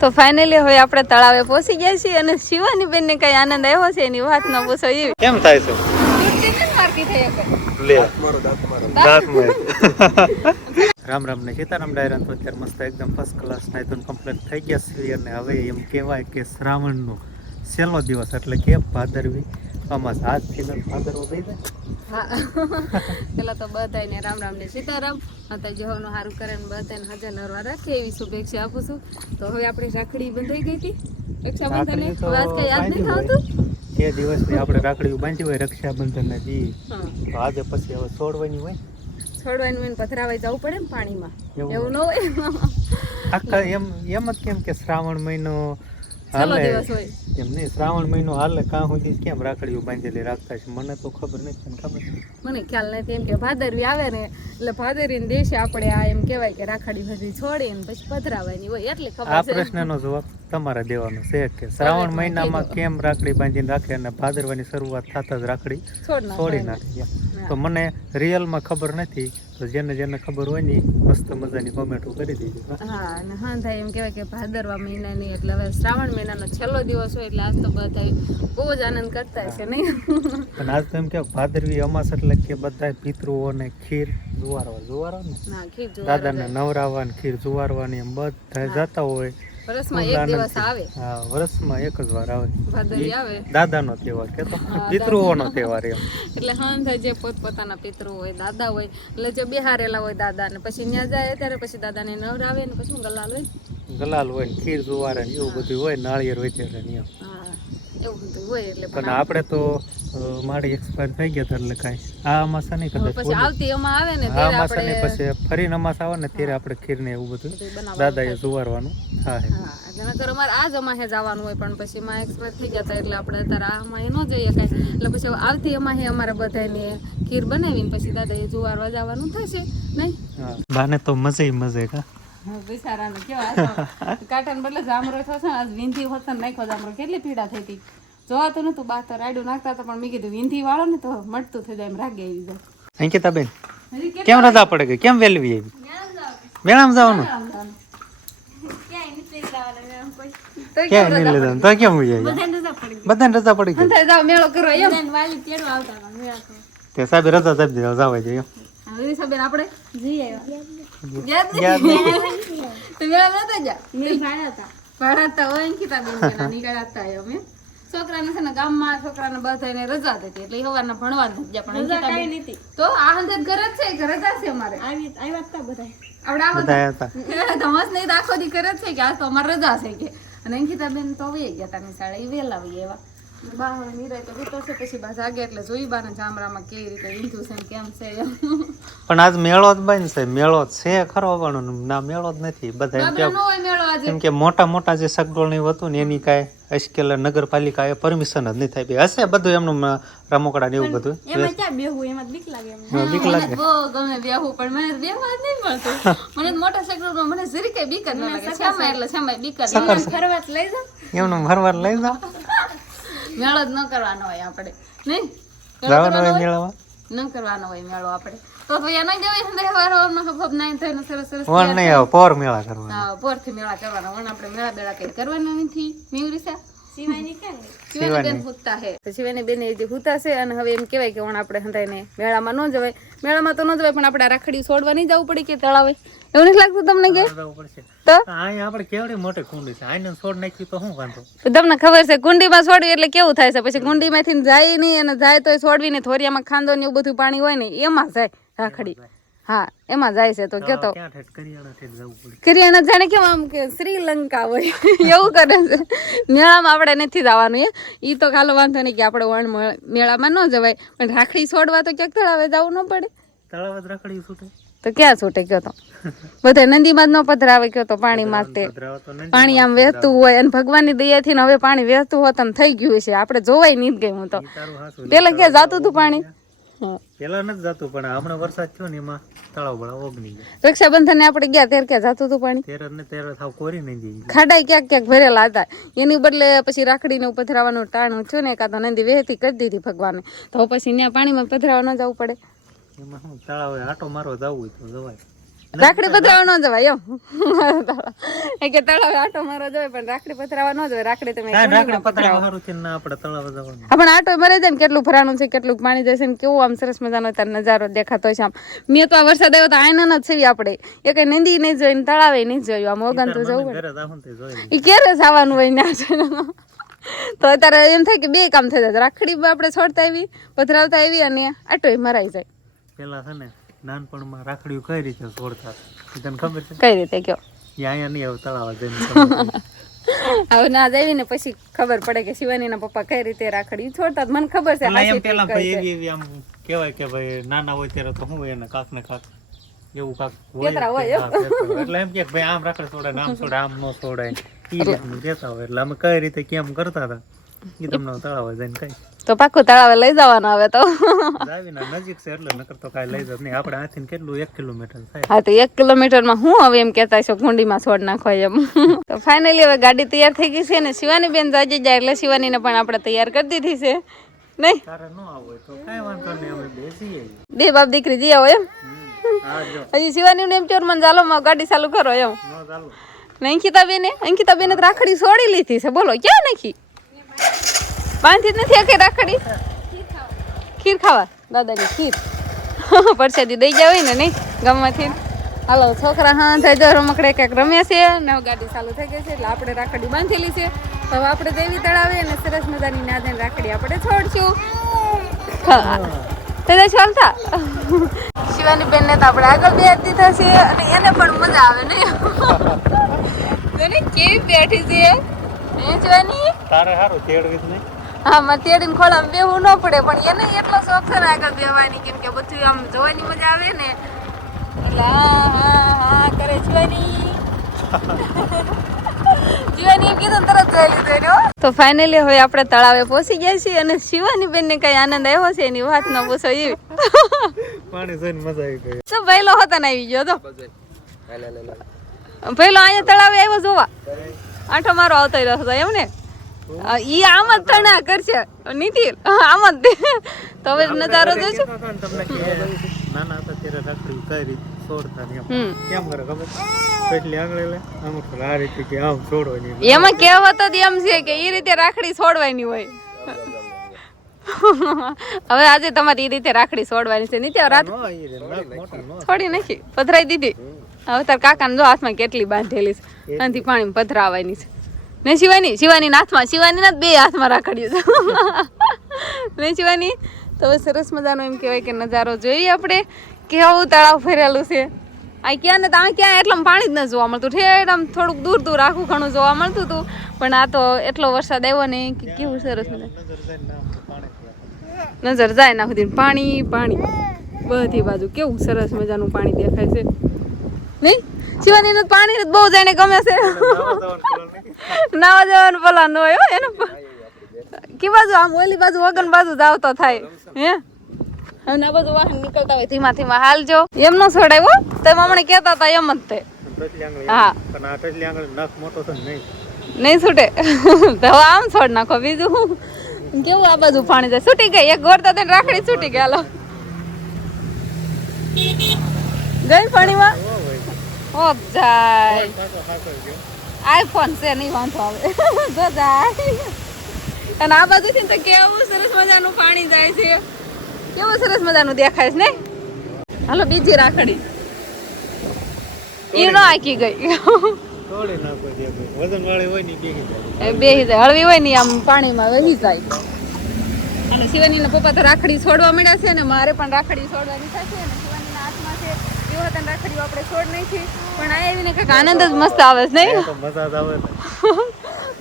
તો ફાઇનલી હવે આપણે તળાવે પહોંચી ગયા છીએ અને શિવાની બેનને કઈ આનંદ આવ્યો છે એની વાત ન પૂછો એવી. કેમ થાય છે? લે. દાંત માર. રામ રામ ને સીતારામ ડાયરાન તો અત્યારે મસ્ત એકદમ ફર્સ્ટ ક્લાસ નાયતું કમ્પ્લીટ થઈ ગયા છીએ અને હવે એમ કહેવાય કે શ્રાવણનો છેલ્લો દિવસ એટલે કે ભાદરવી. અમાસ આજથી ભાદરવો થઈ જાય. પેલા તો બધાને રામ રામ ને સીતારામ. માતા જેહોનું સારું કરે ને બધાને હજાર નરવા રાખીએ. એવી શુભેચ્છા આપું છું. તો હવે આપણી રાખડી બંધાઈ ગઈ હતી. રક્ષાબંધન વાત કઈ યાદ નથી આવતું. જે દિવસથી આપણે રાખડી બાંધી હોય રક્ષાબંધન ને જી તો આજે પછી હવે છોડવાની હોય. છોડવાનું હોય પથરાવાય જવું પડે ને પાણીમાં. એવું ન હોય. આખા એમ એમ જ કેમ કે શ્રાવણ મહિનો હાલે. દિવસ એમ નહીં શ્રાવણ મહિનો હાલે કાં સુધી કેમ રાખડીઓ બાંધેલી રાખતા છે? મને તો ખબર નથી તને ખબર મને ખ્યાલ નથી એમ કે ભાદરવી આવે ને એટલે ભાદરવી દેશે આપણે આ એમ કહેવાય કે રાખડી બધી છોડી ને પછી પધરાવાની હોય એટલે ખબર આ પ્રશ્નનો જવાબ તમારે દેવાનો છે કે શ્રાવણ મહિનામાં કેમ રાખડી બાંધીને રાખે અને ભાદરવાની શરૂઆત થતા જ રાખડી છોડ નાખે. તો મને રિયલમાં ખબર નથી તો જેને જેને ખબર હોય ને મસ્ત મજાની કોમેન્ટો કરી દીધી હા. અને હા થાય એમ કહેવાય કે ભાદરવા મહિનાની એટલે હવે શ્રાવણ મહિનાનો છેલ્લો દિવસ હોય એટલે આજ તો બધા બહુ જ આનંદ કરતા હશે નહીં? અને આજ તો એમ કે ભાદરવી અમાસ એટલે કે બધા પિતૃઓને ખીર જુવારવા જુવારવા ને? દાદાને નવરાવવા ને ખીર જુવારવાની એમ બધા જતા હોય. વર્ષમાં એક દિવસ આવે. હા વર્ષમાં એક જ વાર આવે. ભાદરવી આવે? દાદાનો તહેવાર કેતો પિતૃઓનો તહેવાર એમ. એટલે હા થાય જે પોતપોતાના પિતૃ હોય દાદા હોય એટલે જે બિહારેલા હોય દાદા ને પછી ત્યાં જાય ત્યારે પછી દાદાને નવરાવે ને પછી ગલાલ હોય? ગલાલ હોય ને ખીર જુવારે ને એવું બધું હોય નાળિયેર વેચે ને એમ. એવું બધું હોય એટલે પણ આપણે તો મારી એક્સપાયર થઈ ગયા એટલે કાંઈ. આ અમાસા નહીં કદાચ પછી આવતી એમાં આવે ને ત્યારે અમાસા ને પછી ફરીને અમાસ આવે ને ત્યારે આપણે ખીર ને એવું બધું દાદાએ જુવારવાનું. હા એટલે નકર અમારે આ જ અમાહે જવાનું હોય પણ પછી માં એક્સપાયર થઈ ગયા એટલે આપણે અત્યારે આ અમાહે ન જઈએ કાંઈ. એટલે પછી આવતી અમાહે અમારે બધાને ખીર બનાવીને પછી દાદાએ જુવારવા જવાનું થશે નહીં? બાને તો મજે મજે કા. બિચારાને કેવા કાંટાને બદલે જામરો થશે ને આજ વિંધી હોત નાખ્યો જામરો કેટલી પીડા થઈ હતી. જોવાતું નતું બા તો રાયડું નાખતા હતા પણ મેં કીધું વિંધી વાળો ને તો મટતું થઈ જાય એમ રાગે આવી જાય. અંકિતા બેન કેમ રજા પડે ગઈ? કેમ વેલવી આવી? મેળામાં જવાનું? બધાને રજા પડી ગઈ. મેળો કરો એમ. તે સાહેબ રજા સાહેબ દીધા જવા જોઈએ હવે સાબેન આપણે? યાદ યાદ નહીં તો મેળા નતા જા ભાડા હતા. હોય ને બેન નીકળ્યા હતા અમે છોકરાને છે ને ગામમાં છોકરાને બધાને રજા થતી હતી એટલે સવારના ભણવા નથી પણ અંકિતા બેન- તો આ હંધે ઘર જ છે ઘર જ હશે અમારે આપણે આ બધા? ધમસ નહીં આખો દી કરે જ છે કે આજ તો અમારે રજા છે કે. અને અંકિતા બેન તો આવી ગયા તા શાળા એ વહેલા આવી એવા બા નીરાય તો ભીતો છે પછી બા જાગે એટલે જોઈ બાને જામરામાં કેવી રીતે ઊંધું છે કેમ છે પણ આજ મેળો જ બન છે મેળો છે ખરો પણ ના મેળો જ નથી. બધા એમ કે બાબરા નો હોય મેળો આજે. એમ કે મોટા મોટા જે સગડોળ ને હતું ને એની કાંઈ અશકેલ નગરપાલિકા એ પરમિશન જ નહીં થાય બે હશે બધું એમનું રમકડા ને એવું બધું? બીક લાગે બહુ ગમે બેહું પણ મને બેહવા જ નહીં મળતું. મને મોટા સેક્ટરમાં મને જરી કઈ બીક જ ન લાગે. છેમાં એટલે છેમાં બીક જ. ફરવા લઈ જાવ એમનું ફરવા લઈ જાઓ. મેળો જ ન કરવાનો હોય આપણે. નહીં? જવાનું હોય મેળામાં? ન કરવાનો હોય મેળો આપણે. તો તો યા ન જવાય ને વાર વારમાં હબ નાઈન થઈને સરસ સરસ વણ નહીં પોર મેળા કરવા હા પોરથી મેળા કરવાના. વણ આપણે મેળા બેળા કઈ કરવાના નથી. તો શિવાની બેન જે હુતા છે અને હવે એમ કહેવાય કે આપણે હંધાઈને મેળામાં ન જવાય. મેળામાં તો ન જવાય પણ આપણે રાખડી છોડવા નહીં જવું પડે કે તળાવે? એવું નથી લાગતું તમને કે? તો? આપણે કેવડી મોટી કુંડી છે. આઈને છોડ નાખ્યું તો શું વાંધો? તમને ખબર છે કુંડીમાં છોડવી એટલે કેવું થાય છે? પછી કુંડીમાંથી જાય નહીં અને જાય તો છોડવી ને થોરિયામાં ખાંદો ને એવું બધું પાણી હોય ને એમાં જાય રાખડી. હા એમાં જાય છે તો કેતો તો કરિયાણા જાણે કેમ આમ કે શ્રીલંકા હોય એવું કરે છે. મેળામાં આપણે નથી જવાનું એ. ઈ તો ખાલો વાંધો નહીં કે આપણે વણ મેળામાં ન જવાય પણ રાખડી છોડવા તો ક્યાંક તળાવે જવું ન પડે. તળાવે રાખડી છૂટે? તો ક્યાં છૂટે કયો તો? બધે નદીમાં જ ન પધરાવે કયો તો પાણીમાં તે પાણી આમ વહેતું હોય અને ભગવાનની દયાથી ને હવે પાણી વહેતું હોત થઈ ગયું છે આપણે જોવાય નહીં ગયું તો. પેલા ક્યાં જાતું હતું પાણી. પેલા નથી જતું પણ હમણાં વરસાદ થયો ને એમાં તળાવ બળાવ ઓગની ગયા. રક્ષાબંધને આપણે ગયા ત્યારે ક્યાં જતું હતું પાણી? તેર ને તેર થાવ કોરી નહીં જઈ ખાડાઈ ક્યાંક ક્યાંક ભરેલા હતા. એની બદલે પછી રાખડીને પધરાવાનું ટાણું થયું ને કાં તો નંદી વહેતી કરી દીધી ભગવાને. તો પછી ત્યાં પાણીમાં પધરાવા ન જવું પડે. એમાં શું તળાવે આટો મારવા જવું હોય તો જવાય. રાખડી પથરાવા ન જવાય એમ. કે તળાવ આટો મારો જવાય પણ રાખડી પથરાવા ન જવાય. રાખડી તમે રાખડી પથરાવા સારું થઈને ના આપણે તળાવ જવાનું. હા, પણ આટો મરે જાય ને કેટલું ફરાણું છે કેટલું પાણી જશે ને કેવું આમ સરસ મજાનો તાર નજારો દેખાતો છે આમ. મેં તો આ વરસાદ આવ્યો તો આયના જ છે આપણે. એ કઈ નદી નહીં જોઈ ને તળાવે નહીં જોયું. આમ ઓગન તો જવું. એ ક્યારે જવાનું હોય ના છે તો અત્યારે એમ થાય કે બે કામ થઈ જાય. રાખડી આપણે છોડતા આવી પથરાવતા આવી અને આટો મરાઈ જાય. પેલા છે ને નાનપણમાં રાખડીઓ કઈ રીતે છોડતા તને ખબર છે? કઈ રીતે કયો? અહીંયા નહીં આવું તળાવ જઈને હવે ના જાવી ને પછી ખબર પડે કે શિવાનીના પપ્પા કઈ રીતે રાખડી છોડતા મને ખબર છે એમ પેલા ભાઈ એવી એવી આમ કહેવાય કે ભાઈ નાના હોય ત્યારે તો હું એને કાક ને કાક એવું કાક હોય. એટલે એમ કે ભાઈ આમ રાખડે છોડે આમ છોડે આમ નો છોડાય. એ રીતનું કહેતા હોય. એટલે અમે કઈ રીતે કેમ કરતા હતા? એ તમને તળાવ જઈને કઈ તો પાકું તળાવે લઈ જવાનું હવે તો. નજીક છે એટલે નકર તો કાંઈ લઈ જત નહીં. આપણે આથી કેટલું? એક કિલોમીટર થાય. હા તો એક કિલોમીટરમાં હું હવે એમ કહેતા છો કુંડીમાં છોડ નાખો એમ. તો ફાઇનલી હવે ગાડી તૈયાર થઈ ગઈ છે ને શિવાની બેન જાજી જાય એટલે શિવાનીને પણ આપણે તૈયાર કરી દીધી છે. નહીં? આવું બે બાપ દીકરી જઈ આવો એમ. હજી શિવાની એમ ચોર મને ચાલો ગાડી ચાલુ કરો એમ. ન અંકિતા બેને અંકિતા બેને તો રાખડી છોડી લીધી છે. બોલો ક્યાં નાખી? બાંધી નથી આખી રાખડી? ખીર ખાવા. દાદાની ખીર. પરસાદી દઈ જાવ ને, નહીં? ગામમાંથી. હાલો, છોકરા હા થાય જો રમકડે ક્યાંક રમ્યા છે. નવ ગાડી ચાલુ થઈ ગઈ છે, એટલે આપણે રાખડી બાંધેલી છે. તો હવે આપણે દેવી તળાવે અને સરસ મજાની નાદન રાખડી આપણે છોડશું. તો ચાલતા? શિવાની બેનને તો આપણે આગળ બે દીધા છે, અને એને પણ મજા આવે ને કેવી બેઠી છે? તારે સારું તેડવી નહીં. હા માં તેડીને ખોળામાં બેવું ન પડે પણ એને એટલો શોખ છે ને આગળ બેવાની કેમ કે બધું આમ જોવાની મજા આવે ને. એટલે હા હા હા કરે જીવાની. શિવાની કીધું તરત જોઈ લીધું એને તો ફાઇનલી હવે આપણે તળાવે પહોંચી ગયા છીએ અને શિવાની બેનને કઈ આનંદ આવ્યો છે એની વાત ન પૂછો એવી. પાણી જોઈને મજા આવી ગઈ. તો પહેલો હતા ને આવી ગયો તો. ભાઈલો અહીંયા તળાવે આવ્યો જોવા. આઠો મારો આવતો રહ્યો હતો એમ ને? ઈ આમ જ તણા કરશે. નીતિલ આમ જ. તો હવે નજારો જો કે નાના હતા ત્યારે રાખડી કઈ રીતે છોડતા ને એમ. કેમ કરે ખબર? એટલી આગળ આમ આ રીતે કે આમ છોડવાની એમાં કહેવત જ એમ છે કે એ રીતે રાખડી છોડવાની હોય. હવે આજે તમારી એ રીતે રાખડી છોડવાની છે. નીતિ રાત છોડી નાખી. પધરાઈ દીધી. હવે તાર કાકાને જો હાથમાં કેટલી બાંધેલી છે. પાણી પધરાવાની છે. ને શિવાની શિવાની હાથમાં શિવાની ના બે હાથમાં રાખડ્યું હતું ને શિવાની તો સરસ મજાનો એમ કહેવાય કે નજારો જોઈએ આપણે કેવું તળાવ ફરેલું છે. આ ક્યાં ને ત્યાં ક્યાં એટલામાં પાણી જ ન જોવા મળતું. ઠેઠ આમ થોડુંક દૂર દૂર આખું ઘણું જોવા મળતું હતું. પણ આ તો એટલો વરસાદ આવ્યો ને કે કેવું સરસ મને નજર જાય ના સુધી. પાણી પાણી. બધી બાજુ કેવું સરસ મજાનું પાણી દેખાય છે. નહીં? શિવાની પાણી બહુ જાણે ગમે છે. નાવા જવાનું પેલા ન હોય એને કે બાજુ આમ ઓલી બાજુ વગન બાજુ જ આવતો થાય, હે? અને આ બધું વાહન નીકળતા હોય ધીમા ધીમા હાલજો. એમ ન છોડાય તો હમણાં કહેતા હતા એમ જ તે. હા. નહીં છૂટે. તો આમ છોડ નાખો બીજું કેવું આ બાજુ પાણી જાય? છૂટી ગઈ. એક ગોરતા તેને રાખડી છૂટી ગયા ગઈ પાણીમાં? ઓ જાય આઈફોન છે નહીં વાંધો આવે. તો જાય. અને આ બાજુથી તો કેવું સરસ મજાનું પાણી જાય છે. કેવું સરસ મજાનું દેખાય છે ને હાલો બીજી રાખડી. ઈ નો આકી ગઈ. જે. વજન વાળી હોય ને ઈ બેસી જાય. બેહી જાય. હળવી હોય ને આમ પાણીમાં વહી જાય. અને શિવાનીના પપ્પા તો રાખડી છોડવા મળ્યા છે ને મારે પણ રાખડી છોડવાની થશે અને શિવાનીના હાથમાં છે એવો હતા રાખડીઓ આપણે છોડ નાખી પણ આ આવીને કંઈક આનંદ જ મસ્ત આવે છે નહીં? મજા જ આવે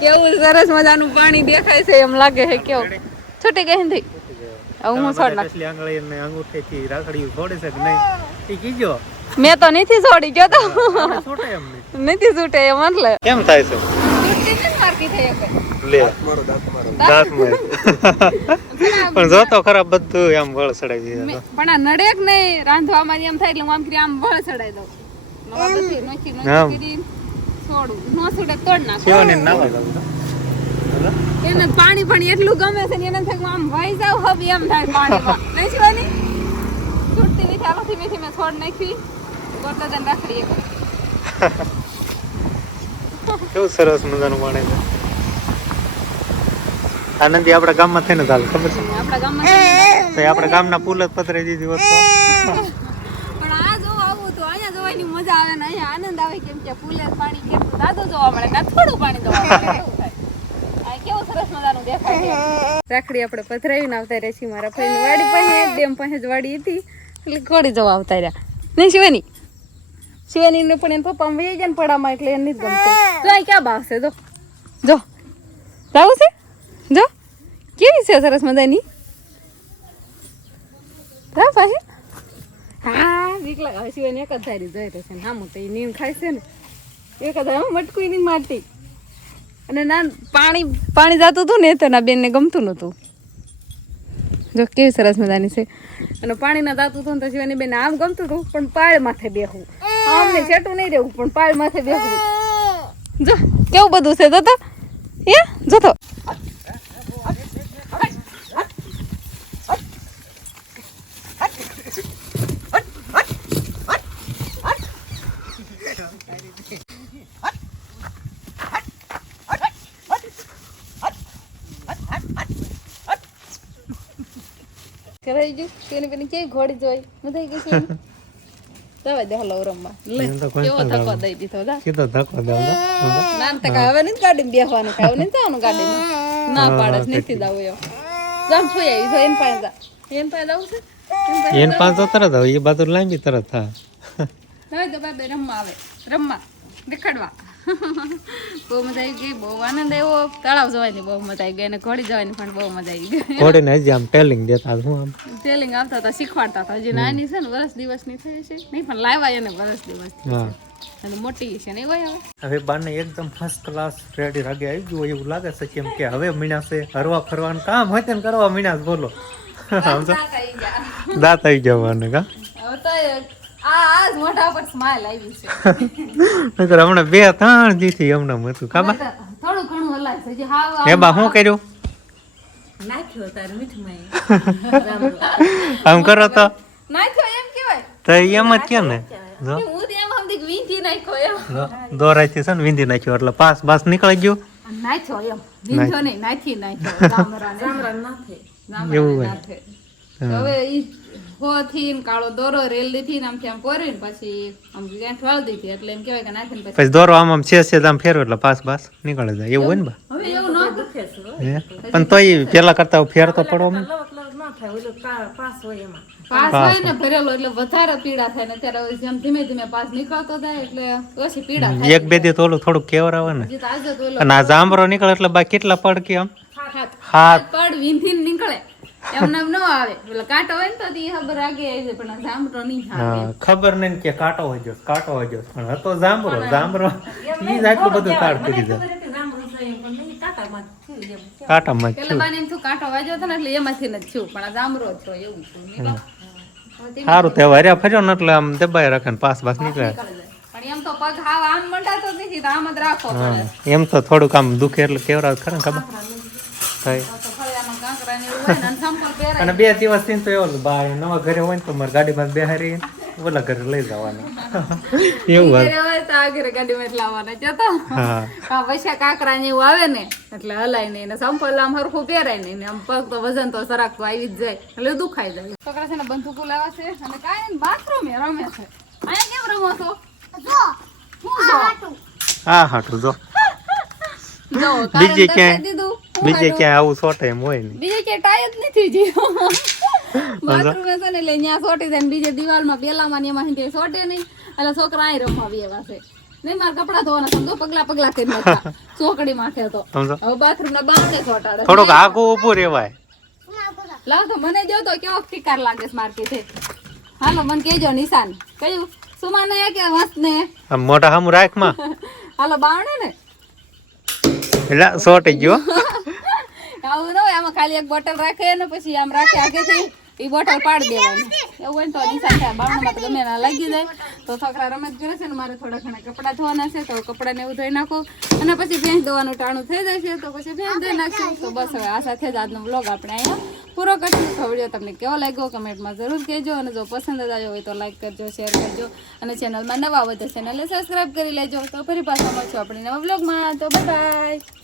કેવું સરસ મજાનું પાણી દેખાય છે એમ લાગે છે કેવું. છૂટી ગઈ નથી? હું છોડ નાખ આંગળી ને અંગૂઠેથી રાખડી છોડે છે કે નહીં? એ કીજો. મેં તો નથી છોડી ગયો તો. છોટે એમ નથી છૂટે એમ એટલે. કેમ થાય છે? છૂટતી નથી મારતી થઈ શકે. લે. પણ જોતો ખરા બધું આમ વળ ચડાવી દીધા પણ આ નડે કે નહીં. રાંધવામાં એમ થાય એટલે હું આમ કરી આમ વળ ચડાઈ દઉં. પાણી પણ એટલું ગમે છે ને એને થાય આમ વહી જાવ હવે એમ થાય પાણીમાં. નહીં શિવાની? છૂટતી નથી હાલો ધીમે ધીમે છોડ નાખી. વરદાદાને રાખડી એક. કેવું સરસ મજાનું પાણી છે. આનંદી આપણા ગામમાં થઈને ચાલે ખબર છે? આપણા ગામમાં ને. તો એ આપણા ગામના પુલ જ પતરાઈ દીધી હોત પણ આ જો આવું તો અહીંયા જોવાની મજા આવે ને અહીંયા આનંદ આવે કેમ કે ફૂલે પાણી કેટલું દાદો જોવા મળે કાં થોડું પાણી જોવા મળે. એવું થાય. આ કેવું સરસ મજાનું દેખાય રાખડી આપણે પધરાવીને આવતા રહ્યા છીએ મારા ભાઈની વાડી પાસે ડેમ પાસે જ વાડી હતી. એટલે ઘોડી જવા આવતા રહ્યા. નહીં શિવાની? શિવાની પણ એના પપ્પા વહી ગયા ને પડામાં એટલે એને નથી ગમતું. તો ક્યાં ભાવશે જો જો. જાવું છે? જો, કેવી છે સરસ મજાની? રા પાસે હા, બીક લાગે. હવે એક જ ને એ નીમ ખાય છે ને. એક જ હું મટકું નહીં મારતી અને ના, પાણી પાણી જતું હતું ને તો ના બેનને ગમતું નહોતું. જો, કેવી સરસ મજાની છે. અને પાણીના જાતું હતું ને તો શિવાની બેન આમ ગમતું હતું, પણ પાળ માથે બેહવું. આમને છેટું નહીં રહેવું, પણ પાળ માથે બેહવું. જો, કેવું બધું છે તો એ જો તો કરાઈ ગયું. શિવાની બેન કેવી ઘોડી જોઈ? મજા ગઈ છે. જવા દે હલો રમવા લે તો કેવો. દઈ દીધો કીધો ધક્કો દે નાન તો હવે નથી ગાડીમાં બેસવાનું કાંઈ હવે જવાનું ના નથી જાવ એમ. જામ જોઈ આવી જો એન પાસે જા. એન પાસે જવું છે? એન પાસે પાંચ તો તરત હવે એ બાજુ લાંબી તરત હા તો બાબે રમવા આવે રમવા. દેખાડવા. બહુ મજા આવી ગઈ બહુ આનંદ આવ્યો. તળાવ જવાની બહુ મજા આવી ગઈ અને ઘોડી જવાની પણ બહુ મજા આવી ગઈ. ઘોડીને હજી આમ ટેલિંગ દેતા હું આમ? ટેલિંગ આવતા હતા શીખવાડતા હતા. હજી નાની છે ને વર્ષ દિવસની થઈ છે. નહીં પણ લાવ્યા એને વર્ષ દિવસ અને મોટી છે ને હવે. હવે બાને એકદમ ફર્સ્ટ ક્લાસ રેડી રાગે આવી ગયું એવું લાગે છે કેમ કે હવે મીણાશે હરવા ફરવાનું કામ હોય તેને કરવા મીણાશ બોલો. દાંત આવી જવાનું કા? હવે તો આ આ જ મોઢા પર સ્માઈલ આવી છે. નકર હમણાં બે ત્રણ દીથી હમણાં હતું કાબા. થોડું ઘણું હલાય છે. જે હાવ એ બા શું કર્યું? નાખ્યો તાર મીઠમાં આમ કરો તો. નાખ્યો એમ કેવાય તો એમ જ કે ને? જો. હું એમ સમજી કે નાખ્યો એમ. દોરાઈથી છે ને વિંધી નાખ્યો એટલે પાસ બાસ નીકળી ગયો. નાખ્યો એમ. વીંધો નહીં નાખી નાખ્યો. જામરાને. જામરાને એવું હોય. હવે ઈ હોથી કાળો દોરો રેલ દીધી આમ આમ પોરીને પછી આમ ગાંઠ વાળી દીધી એટલે એમ કહેવાય કે નાખીને પછી પછી દોરો આમ આમ છે છે આમ ફેરવો એટલે પાસ પાસ નીકળે જાય. એવું હોય ને બા? હવે એવું ન દુખે છે પણ તોય પેલા કરતા ફેર તો પડવો મને પાસ હોય ને ભરેલો એટલે વધારે પીડા થાય ને જેમ ધીમે ધીમે પાસ નીકળતો થાય એટલે ઓછી પીડા થાય. એક બે દી તો ઓલું થોડુંક કેવર આવે ને. અને આ જાંબરો નીકળે એટલે બા કેટલા પડકી આમ? હાથ. હાથ પડ વીંધીને નીકળે. એમને એમ ન આવે. એટલે કાંટો હોય ને તો ઈ ખબર આગે આવી જાય પણ જામરો નહીં આવે. ખબર નહીં કે કાંટો હોય ગયો કાંટો હોય ગયો. પણ હતો જાંબરો જાંબરો ઈ જ આટલું બધું તાળ કરી દે કાંટામાં જ પેલા બાને એમ થયું કાંટો વાગ્યો હતો ને એટલે એમાંથી જ થયું પણ આ જામરો થયો એવું થયું નીકળો. હવે ધીમે સારું તે હર્યા ફર્યો ને એટલે આમ દબાઈ રાખે ને પાસ નીકળ્યા નીકળે. એમ તો પગ હાવ આમ મંડાતો નથી આમ જ રાખવો એમ તો થોડુંક આમ દુખે એટલે કેવરા ખરે ખબર? થાય અને બે દિવસથી તો એવું બા નવા ઘરે હોય ને તો મારે ગાડીમાં બેહારી ઓલા ઘરે લઈ જવાના. એવું હોય તો આ ઘરે ગાડીમાં લાવવાના. જતો હા. વૈશા કાંકરા ને એવું આવે ને એટલે હલાય નહીં. ને સંપલ આમ હરખું પહેરાય નહીં. ને આમ પગ તો વજન તો સરાકતું આવી જ જાય. એટલે દુખાઈ જાય. છોકરા છે ને બંદૂકો લાવે છે અને કાંઈ બાથરૂમ રમે છે. અહીંયા કેમ રમો છો? હા હાટું જો. બીજે ક્યાંય? બીજે ક્યાંય આવું શોર્ટ એમ હોય ને બીજે ક્યાંય ટાય જ નથી જીવો. બાથરૂમ છે ને એટલે ત્યાં સોટી જાય બીજે દિવાલમાં પેલામાં ને એમાં હિંડે સોટે નહીં એટલે છોકરા અહીં રમવા બી છે. નહીં મારા કપડા ધોવાના સમજો પગલા પગલા કરી નાખતા ચોકડી માથે તો. હવે બાથરૂમ ના બારણે સોટાડે થોડોક આગો ઊભું રેવાય લાવ તો મને જો તો કેવો ફિકાર લાગે છે માર્કેટ હાલો મને કહેજો નિશાન. કયું સુમાને કે વંશ ને મોટા હમ રાખમાં હાલો બાવણે ને? એટલે સોટી ગયો આવું ન હોય, આમાં ખાલી એક બોટલ રાખે ને પછી આમ રાખે આગેથી એ બોટલ પાડી દેવાની. એવું હોય તો નિશાન સાથે બારણામાં તો ગમે લાગી જાય. તો છોકરા રમત કરે છે ને મારે થોડા ઘણા કપડાં ધોવાના છે, તો કપડાને એવું ધોઈ નાખું. અને પછી ભેંસ ધોવાનું ટાણું થઈ જશે તો પછી ભેંસ ધોઈ નાખશું તો બસ હવે આ સાથે જ આજનો બ્લોગ આપણે અહીંયા પૂરો કરશું. તો વીડિયો તમને કેવો લાગ્યો કમેન્ટમાં જરૂર કહેજો. અને જો પસંદ જ આવ્યો હોય તો લાઈક કરજો શેર કરજો. અને ચેનલમાં નવા હોય તો ચેનલને સબસ્ક્રાઈબ કરી લેજો. તો ફરી પાછા મળશું આપણે નવા બ્લોગમાં તો બાય